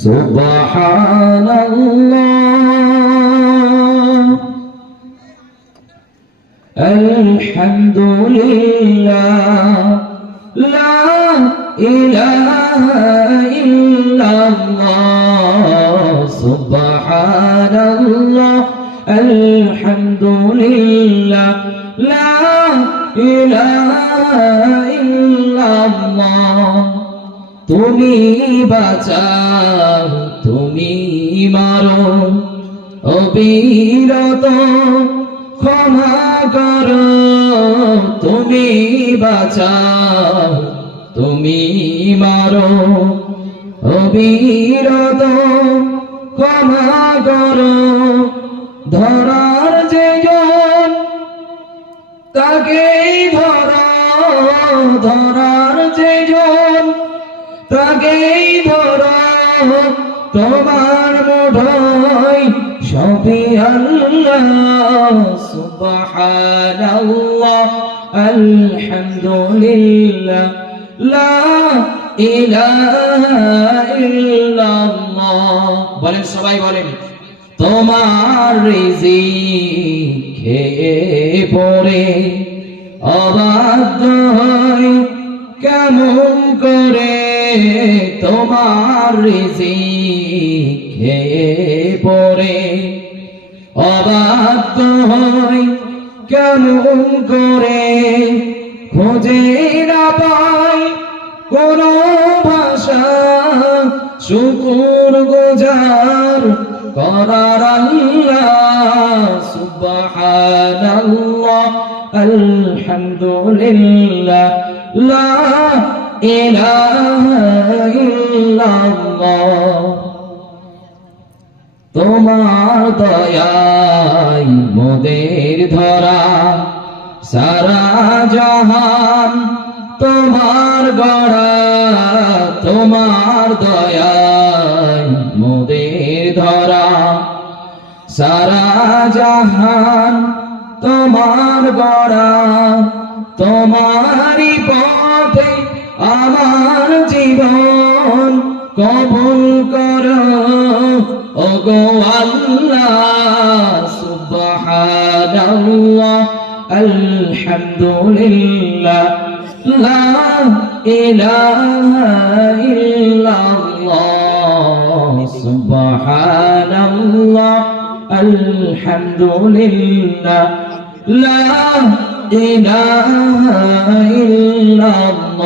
সুবহানাল্লাহ আলহামদুলিল্লাহ লা ইলাহা ইল্লাল্লাহ সুবহানাল্লাহ আলহামদুলিল্লাহ লা ইলাহা ইল্লাল্লাহ তুমি বাঁচাও তুমি মারো অবিরত ক্ষমা করো তুমি বাঁচাও তুমি মারো অবিরত ক্ষমা করো ধরার যে জন তাকেই ধরো ধরার যে জন তাকেই ধরো তোমার মুঠোয় সবই আল্লাহ সুবহানাল্লাহ আলহামদুলিল্লাহ লা ইলাহা ইল্লাল্লাহ বলেন সবাই বলেন তোমার রিজিক খেয়ে পড়ে অবাধ্য হয় কেমন করে তোমার রিজিক খেয়ে পড়ে অবাধ্য হয় কেমন করে খুঁজে না পাই কোন ভাষা শুকর গুজার করার আল্লাহ সুবহানাল্লাহ আলহামদুলিল্লাহ লা ইলাহা ইল্লাল্লাহ তোমার দয়ায় মোদের ধরা সারা জাহান তোমার গড়া তোমার দয়ায় মোদের ধরা সারা জাহান তোমার গড়া তোমারই পথে আমার জীবন কবুল করো ওগো আল্লাহ সুবহানাল্লাহ আলহামদুলিল্লাহ লা ইলাহা ইল্লাল্লাহ সুবহানাল্লাহ আলহামদুলিল্লাহ লা ইলাহা ইল্লাল্লাহ